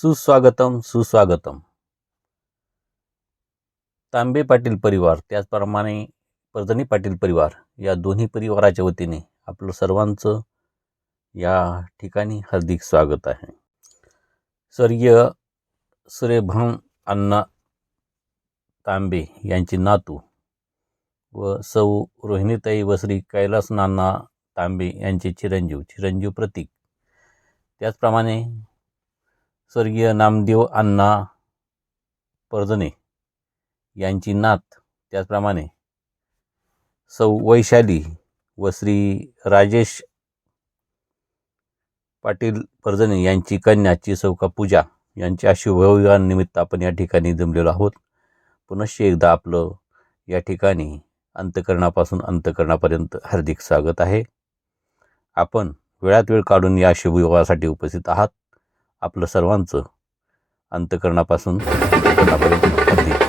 सुस्वागतम सुस्वागतम. तांबे पाटील परिवार त्याचप्रमाणे पर्जनी पाटील परिवार या दोन्ही परिवाराच्या वतीने आपलं सर्वांचं या ठिकाणी हार्दिक स्वागत आहे. स्वर्गीय सूर्यभान अण्णा तांबे यांची नातू व सौ रोहिणीताई व श्री कैलास नाना तांबे यांचे चिरंजीव चिरंजीव प्रतीक. त्याचप्रमाणे स्वर्गीय नामदेव अण्णा पर्जने यांची नात. त्याचप्रमाणे सौ वैशाली व श्री राजेश पाटील पर्जने यांची कन्याची चौका पूजा यांच्या शुभविवाहानिमित्त आपण या ठिकाणी जमलेलो आहोत. पुनश्च एकदा आपलं या ठिकाणी अंतकरणापासून अंतकरणापर्यंत हार्दिक स्वागत आहे. आपण वेळात वेळ काढून या शुभविवाहासाठी उपस्थित आहात. आपलं सर्वांचं अंतकरणापासून अंतकरणापर्यंत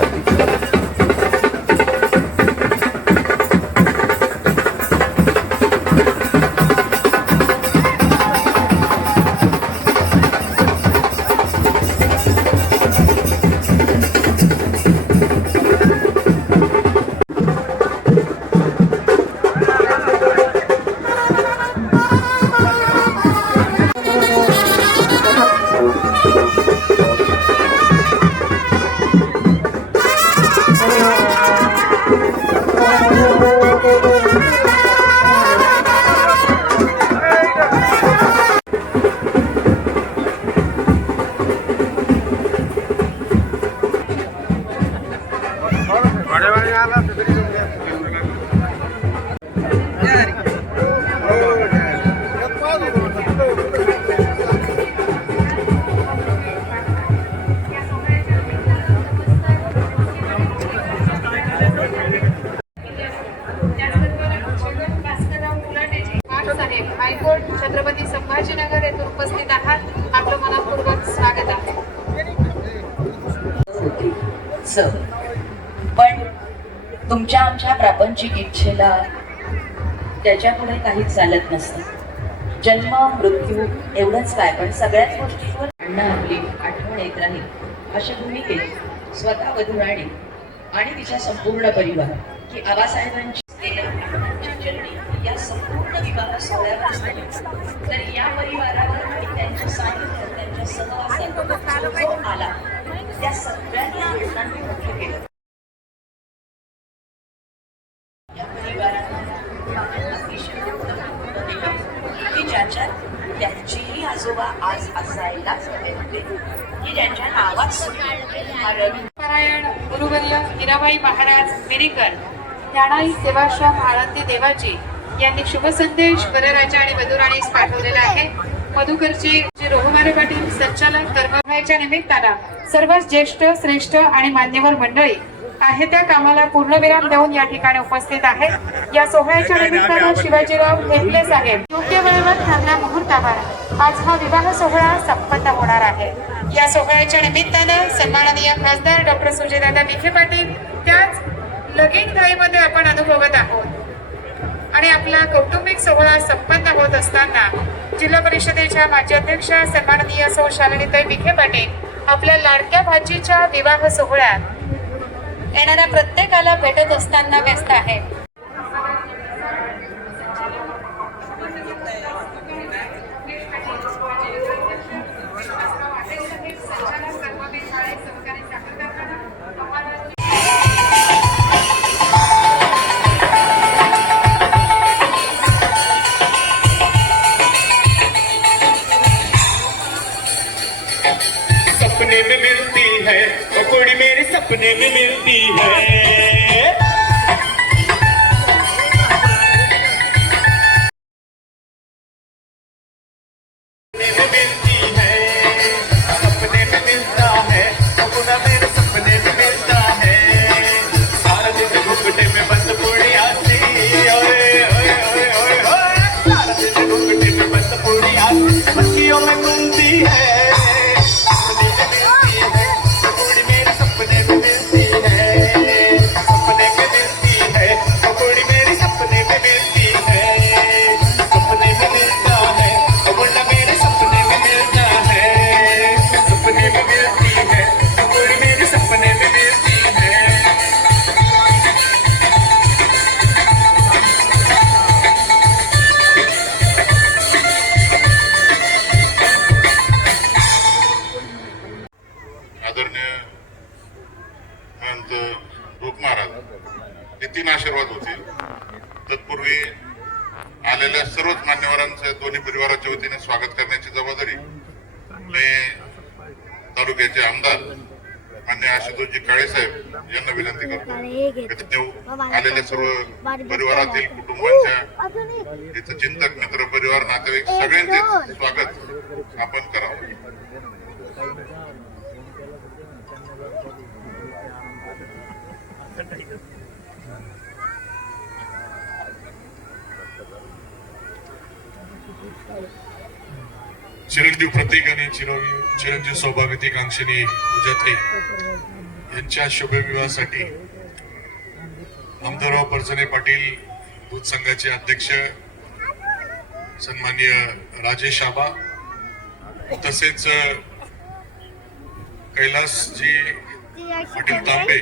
आमच्या इच्छेला इच्छेला त्याच्यापुढे काहीच चालत नसतं. जन्म मृत्यू एवढंच काय पण सगळ्याच गोष्टींवर अण्णा आपली आठवण येत राहील. अशा भूमिकेत स्वतः वधुराणी आणि तिच्या संपूर्ण परिवार की आबासाहेबांची असलेल्या चरणी या संपूर्ण विवाह सोहळ्यावर तर या परिवारावर आणि त्यांच्या सानिध्यात त्यांच्या सहवासात आला त्या सगळ्यांनी अण्णांनी मोठं केलं या परिवाराला अतिशय उत्तम दिलं की ज्याच्यात त्यांचेही आजोबा आज असायलाच हवे होते की ज्यांच्या नावात हा पारायण गुरुवर्य हिराबाई महाराज मेरीकर ज्ञानाई सेवाश्रम आळंदी देवाजी यांनी शुभ संदेश वरराजा आणि वधुराणीस पाठवलेला आहे. मधुकरचे जे रोहमारे पाटील संचालक कर्मभाईच्या निमित्तानं सर्वच ज्येष्ठ श्रेष्ठ आणि मान्यवर मंडळी आहे त्या कामाला पूर्णविराम देऊन या ठिकाणी उपस्थित आहेत. या सोहळ्याच्या निमित्तानं शिवाजीराव घेतले साहेब योग्य वेळेवर ठरल्या मुहूर्तावर आज हा विवाह सोहळा संपन्न होणार आहे. या सोहळ्याच्या निमित्तानं सन्माननीय खासदार डॉक्टर सुजयदादा विखे पाटील त्याच लगीन घाईमध्ये आपण अनुभवत आहोत. आणि आपला कौटुंबिक सोहळा संपन्न होत असताना जिल्हा परिषदेच्या माजी अध्यक्षा सन्माननीय सौ शालिनीताई विखे पाटील आपल्या लाडक्या भाजीच्या विवाह सोहळ्यात येणाऱ्या प्रत्येकाला भेटत असताना व्यस्त आहे सपने में मिलती है सपने में हे आशीर्वाद होतील. तत्पूर्वी आलेल्या सर्वच मान्यवरांचं दोन्ही परिवाराच्या वतीने स्वागत करण्याची जबाबदारी मी तालुक्याचे आमदार मान्य आशुतोषजी काळे साहेब यांना विनंती करतो. कृतज्ञ आलेल्या सर्व परिवारातील कुटुंबांच्या इथं चिंतक मित्र परिवार नातेवाईक सगळ्यांचे स्वागत आपण करावं. चिरंजीव प्रत्येकाने आणि चिरंजीव चिरंजीव सौभाग्यती कांक्षिणी पूजाताई यांच्या शुभविवाहासाठी आमदारराव परजने पाटील दूध संघाचे अध्यक्ष सन्माननीय राजेश आबा तसेच कैलासजी पाटील तांबे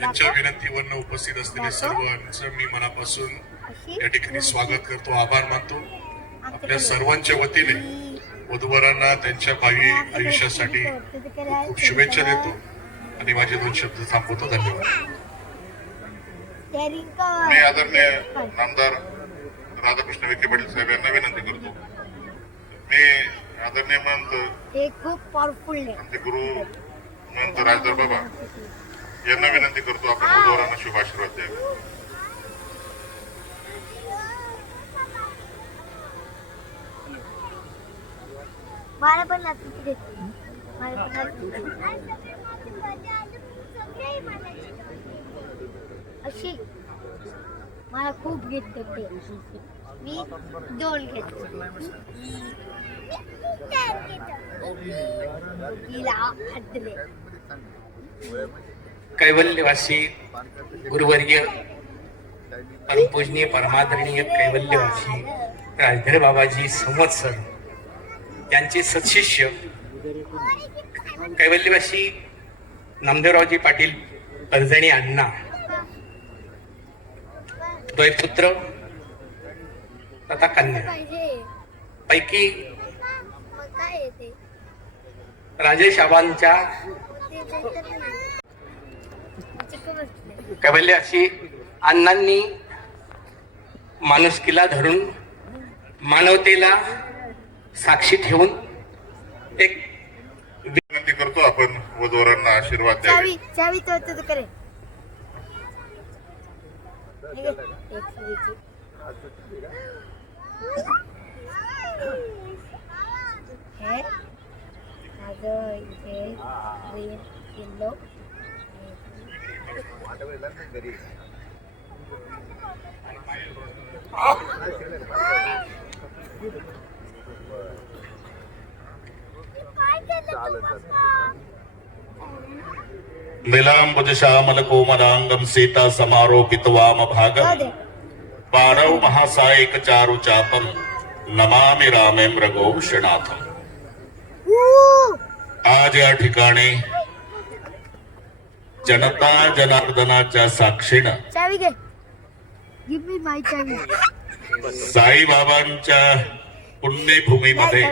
यांच्या विनंतीवरनं उपस्थित असलेले सर्वांचं मी मनापासून या ठिकाणी स्वागत करतो आभार मानतो. आपल्या सर्वांच्या वतीने वधूवरांना त्यांच्या भावी आयुष्यासाठी खूप शुभेच्छा देतो. आणि माझे दोन शब्द थांबवतो. धन्यवाद. मी आदरणीय नामदार राधाकृष्ण विखे पाटील साहेब यांना विनंती करतो. मी आदरणीय महंत आमचे गुरु महंत राजदर बाबा यांना विनंती करतो. आपण बुधवारांना शुभ आशीर्वाद द्यावे मला पण नाचू दे मला पण नाचू अशी. मला खूप घेत करते मी दोन घेतो. तिला हादरे कैवल्यवासी गुरुवर्य परमपूजनीय परमादरणीय कैवल्यवासी राजधर बाबाजी संवत्सर. त्यांचे सत्शिष्य कैवल्यवासी नामदेवरावजी पाटील कर्जणी अण्णा. द्वैपुत्र तथा कन्या. पैकी राजेश आबांच्या ते कैवल्य अशी अण्णांनी माणुसकीला धरून मानवतेला साक्षी ठेवून एक विनंती करतो आपण वधूवरांना आशीर्वाद द्यावे. चावी चावी तो तू करे. हे. घे, एक चावीची. माझं इथे ग्रीन येल्लो नीलांबुज श्यामल कोमलांगम सीता समारोपित वाम भाग पारव महासायक चारु चापम नमामि रामे मृगोषणाथम आज या ठिकाणी जनता जनार्दनाच्या साक्षीनं साईबाबांच्या पुण्यभूमीमध्ये.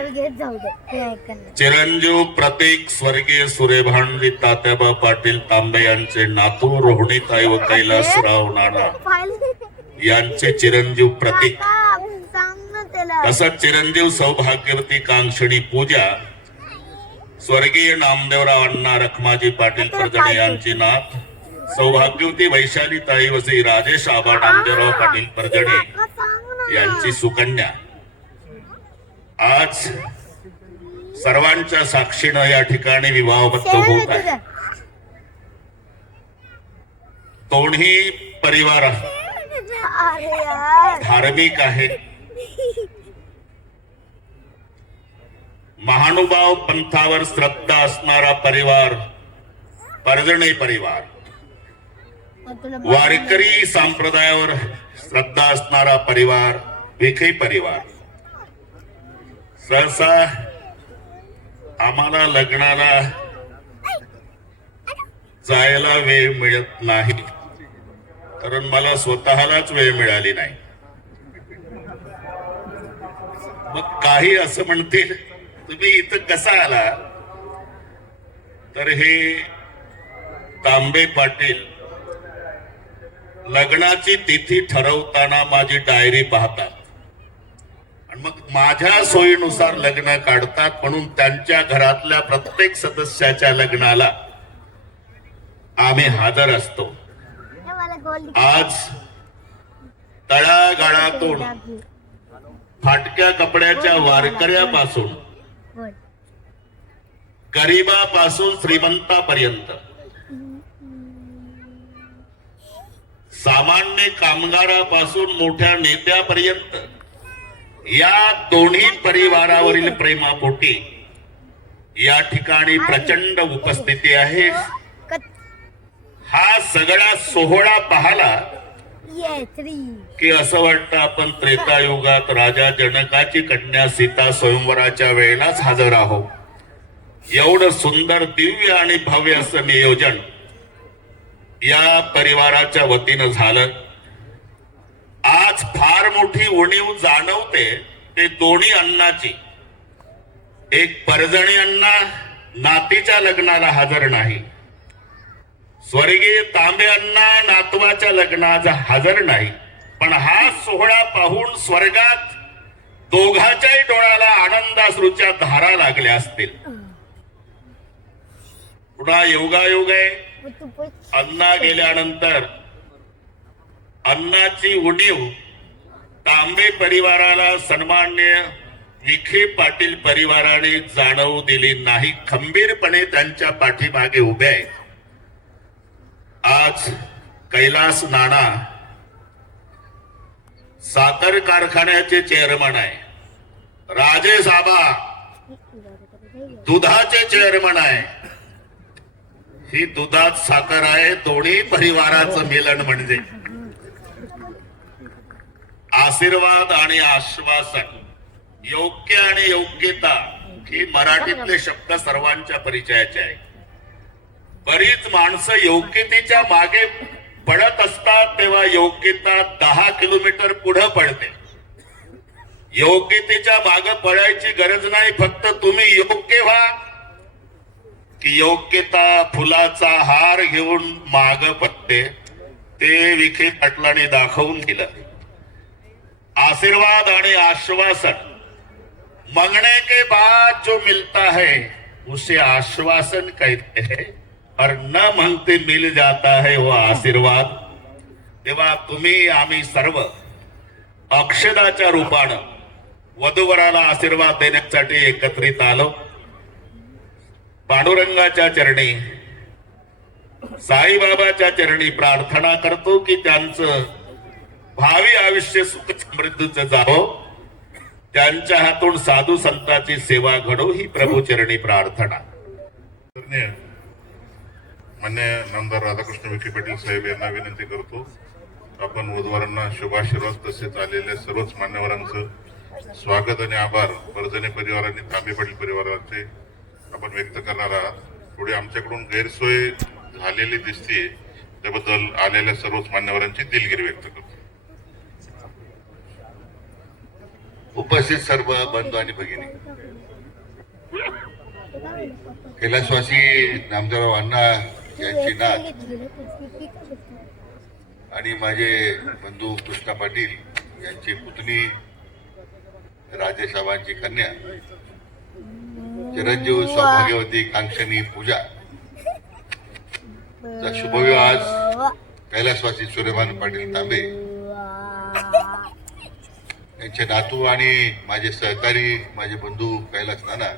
चिरंजीव प्रतीक स्वर्गीय सुरेभांडी तात्याबा पाटील तांबे यांचे नातू रोहिणीताई व कैलासराव नाना. यांचे चिरंजीव प्रतीक. तसंच चिरंजीव सौभाग्यवती कांक्षणी पूजा. स्वर्गीय नामदेवराव अण्णा रखमाजी पाटील परजणे यांची नाथ सौभाग्यवती वैशाली ताई व श्री राजेश आबा नामदेवराव पाटील ना. यांची सुकन्या. आज सर्वांच्या साक्षीनं या ठिकाणी विवाहबद्ध होत आहे आहे. दोन्ही परिवार धार्मिक आहेत महानुभाव पंथावर श्रद्धा असणारा परिवार परजणे परिवार. वारकरी संप्रदायावर श्रद्धा असणारा परिवार विखे परिवार. सहसा आम्हाला लग्नाला जायला वेळ मिळत नाही. कारण मला स्वतःलाच वेळ मिळाली नाही. मग काही असं म्हणतील तुम्ही इथं कसा आला? तर हे तांबे पाटील लग्नाची तिथी ठरवताना माझी डायरी पाहतात. मग माझ्या सोयीनुसार लग्न काढतात म्हणून त्यांच्या घरातल्या प्रत्येक सदस्याच्या लग्नाला आम्ही हजर असतो. आज तळागाळातून फाटक्या कपड्याच्या वारकऱ्यापासून गरीबापासून श्रीमंतापर्यंत सामान्य कामगारापासून मोठ्या नेत्यापर्यंत या दोन्ही परिवारावरील प्रेमापोटी या ठिकाणी प्रचंड उपस्थिती आहे. हा सगळा सोहळा पाहला की असं वाटतं आपण त्रेतायुगात राजा जनकाची कन्या सीता स्वयंवराच्या वेळेलाच हजर आहोत एवढं सुंदर दिव्य आणि भव्य असं नियोजन या परिवाराच्या वतीनं झालं. मोठी उणीव जाणवते ते दोन्ही अण्णाची एक परजणी अण्णा नातीच्या लग्नाला हजर नाही. स्वर्गीय तांबे अण्णा नातवाच्या लग्नाचा हजर नाही. पण हा सोहळा पाहून स्वर्गात दोघाच्याही डोळ्याला आनंदाश्रूच्या धारा लागल्या असतील. पुन्हा योगायोग आहे. अण्णा गेल्यानंतर अण्णाची उणीव तांबे परिवाराला सन्मान्य विखे पाटील परिवाराने जाणवू दिली नाही. खंबीरपणे त्यांच्या पाठीमागे उभे आहे. आज कैलास नाना साखर कारखान्याचे चेअरमन आहे. राजेश आबा दुधाचे चेअरमन आहे. ही दुधात साखर आहे. दोन्ही परिवाराचं मिलन म्हणजे. आशीर्वाद आणि आश्वासन. योग्य आणि योग्यता ही मराठीतले शब्द सर्वांच्या परिचयाचे आहे बरीच माणसं योग्यतेच्या मागे पडत असतात तेव्हा योग्यता दहा किलोमीटर पुढे पडते. योग्यतेच्या मागे पडायची गरज नाही फक्त तुम्ही योग्य व्हा. की योग्यता फुलाचा हार घेऊन माग पडते. ते विखे पाटलांनी दाखवून दिलं. आशीर्वाद आणि आश्वासन. मांगने के बाद जो मिलता है उसे आश्वासन कहते हैं। और न मांगते मिल जाता है वो आशीर्वाद। तेव्हा तुम्ही आम्ही सर्व अक्षदाच्या रूपानं वधूवराला आशीर्वाद देण्यासाठी एकत्रित आलो. पांडुरंगाच्या चरणी साईबाबाच्या चरणी प्रार्थना करतो की त्यांचं भावी आयुष्य सुख समृद्धीच जावं. त्यांच्या हातून साधू संतांची सेवा घडो ही प्रभूचरणी प्रार्थना. मान्य नामदार राधाकृष्ण विखे पाटील साहेब यांना विनंती करतो आपण वधूवरांना शुभाशीर्वाद तसेच आलेल्या सर्वच मान्यवरांचं स्वागत आणि आभार. वर्धने परिवाराने तांबे पाटील परिवाराचे आपण व्यक्त करणार आहात. थोडी आमच्याकडून गैरसोय झालेली दिसते त्याबद्दल आलेल्या सर्वच मान्यवरांची दिलगिरी व्यक्त करतो. उपस्थित सर्व बंधू आणि भगिनी. कैलासवासी नामदारराव अण्णा यांची नात आणि माझे बंधू कृष्णा पाटील यांची पुतणी राजेसाहेबांची कन्या चिरंजीव सौभाग्यवती कांक्षणी पूजा. शुभविवाह आज कैलासवासी सूर्यभान पाटील तांबे. त्यांचे नातू आणि माझे सहकारी माझे बंधू कैलास नाना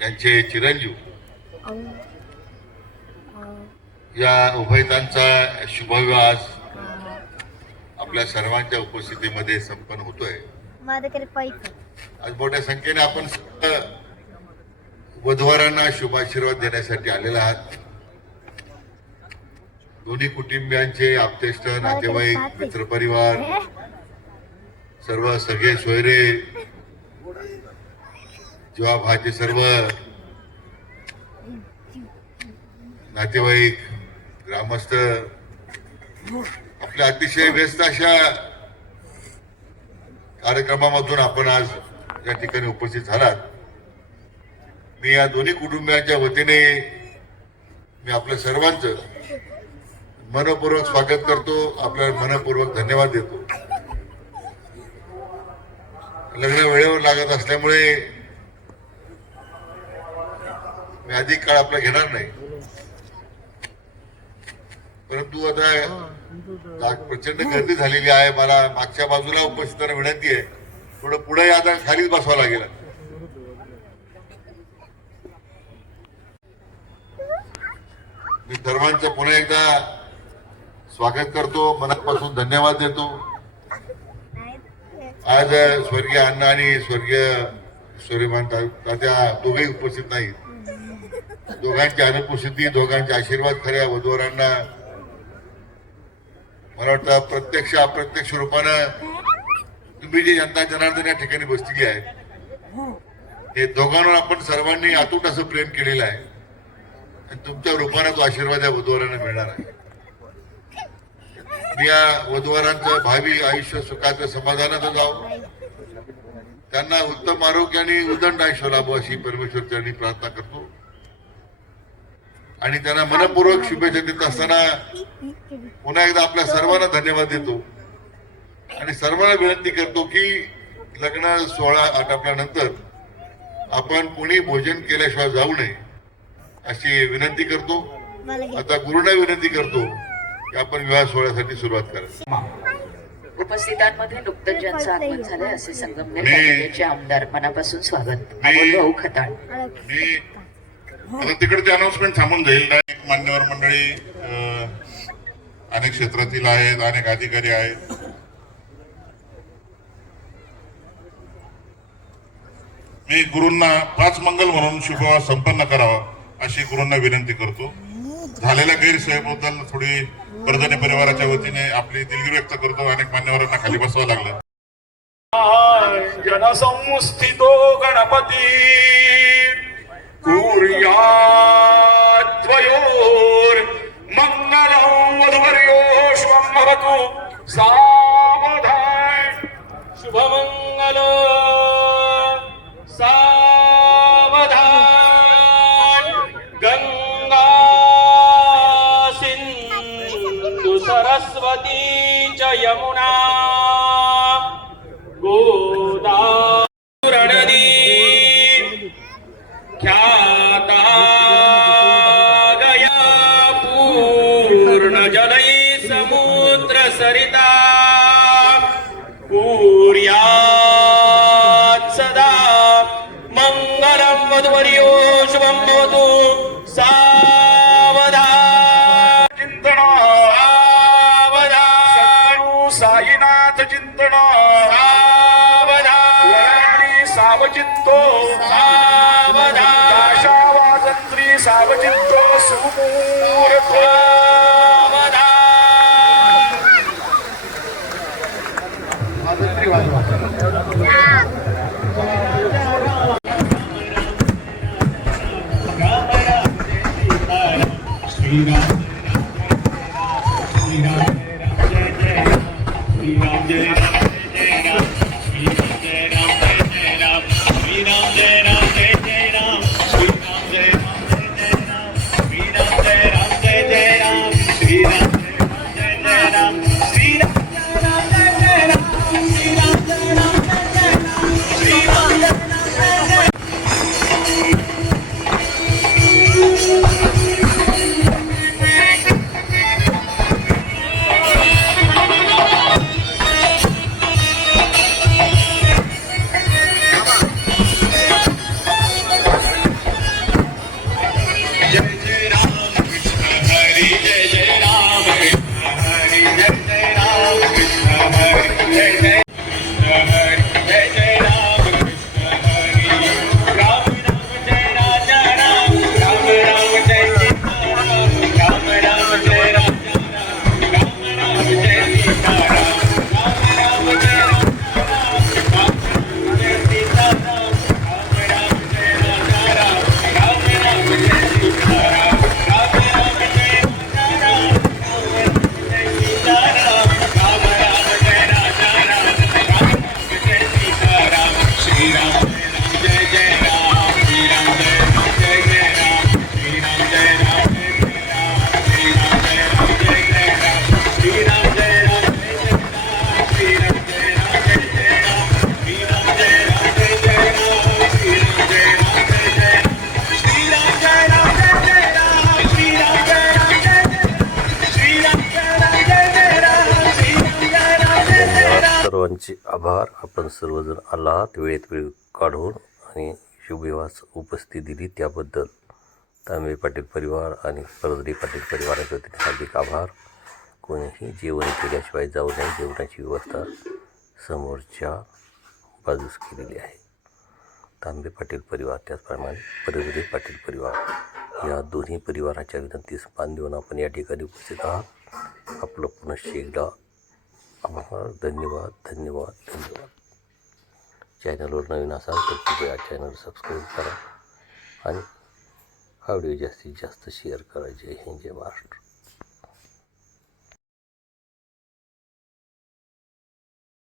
यांचे चिरंजीव. या उभयतांचा शुभविवाह आपल्या सर्वांच्या उपस्थितीमध्ये संपन्न होतोय. आज मोठ्या संख्येने आपण वधवारांना शुभाशीर्वाद देण्यासाठी आलेला आहात. दोन्ही कुटुंबियांचे आपतेष्ट नातेवाईक मित्रपरिवार सर्व सगळे सोयरे जेव्हा भाचे सर्व नातेवाईक ग्रामस्थ आपल्या अतिशय व्यस्त अशा कार्यक्रमामधून आपण आज या ठिकाणी उपस्थित झालात. मी या दोन्ही कुटुंबियांच्या वतीने मी आपल्या सर्वांचं मनपूर्वक स्वागत करतो आपल्याला मनपूर्वक धन्यवाद देतो. लग्न वेळेवर लागत असल्यामुळे मी अधिक काळ आपला घेणार नाही. परंतु आता प्रचंड गर्दी झालेली आहे. मला मागच्या बाजूला उपस्थितांना विनंती आहे. थोडं पुढे आता खालीच बसवावं लागेल. मी सर्वांचं पुन्हा एकदा स्वागत करतो. मनापासून धन्यवाद देतो. आज स्वर्गीय अण्णा आणि स्वर्गीय सूर्यमान तात्या दोघेही उपस्थित नाहीत. दोघांची अनुपस्थिती दोघांचे आशीर्वाद खऱ्या वधूवरांना मला वाटतं प्रत्यक्ष अप्रत्यक्ष रूपानं तुम्ही जी जनता जनार्दन या ठिकाणी बसलेली आहे हे दोघांवर आपण सर्वांनी अतूट असं प्रेम केलेलं आहे. आणि तुमच्या रूपानं तो आशीर्वाद या वधूवरांना मिळणार आहे. या वधूवरांचं भावी आयुष्य सुखाचं समाधानाचं जावं. त्यांना उत्तम आरोग्य आणि उदंड आयुष्य लाभो अशी परमेश्वर चरणी प्रार्थना करतो. आणि त्यांना मनपूर्वक शुभेच्छा देत असताना पुन्हा एकदा आपल्या सर्वांना धन्यवाद देतो. आणि सर्वांना विनंती करतो की लग्न सोहळा आटपल्यानंतर आपण कोणी भोजन केल्याशिवाय जाऊ नये अशी विनंती करतो. आता गुरुना विनंती करतो. आपण विवाह सोहळ्यासाठी सुरुवात करा. उपस्थितांमध्ये नुकतंच ज्यांचं आगमन झालंय असे संगमनेर मी- तालुक्याचे आमदार मनापासून स्वागत. अमोल भाऊ खताळ मी आता तिकडचे अनाउन्समेंट थांबून जाईल. अनेक मान्यवर मंडळी अनेक क्षेत्रातील आहेत अनेक अधिकारी आहेत. मी गुरूंना पाच मंगल म्हणून शुभ संपन्न करावा अशी गुरूंना विनंती करतो. झालेल्या गैरसोयीबद्दल थोडी वर्धने परिवाराच्या वतीने आपली दिलगिरी व्यक्त करतो अनेक मान्यवरांना खाली बसवावं लागलं. जनसंस्थितो गणपती कुर्याद्वयोर मंगलं वधुवर्यो भवतु सावधान शुभमंगल गोदावरी ख्याता गया पूर्ण जलै समुद्र Sarita água de doce como reclamará. Obrigado. सर्वजण वेळेत वेळ काढून आणि शुभविवास उपस्थिती दिली त्याबद्दल तांबे पाटील परिवार आणि परदरी पाटील परिवाराच्या वतीने हार्दिक आभार. कोणीही जेवण केल्याशिवाय जाऊ नये जेवणाची व्यवस्था समोरच्या बाजूस केलेली आहे. तांबे पाटील परिवार त्याचप्रमाणे परदरी पाटील परिवार या दोन्ही परिवाराच्या विनंतीस मान देऊन आपण या ठिकाणी उपस्थित आहात. आपलं पुनश्च एकदा आभार. धन्यवाद धन्यवाद धन्यवाद. चॅनलवर नवीन असाल तर कृपया चॅनल सबस्क्राईब करा आणि हा व्हिडिओ जास्तीत जास्त शेअर करा. जय हिंद जय महाराष्ट्र.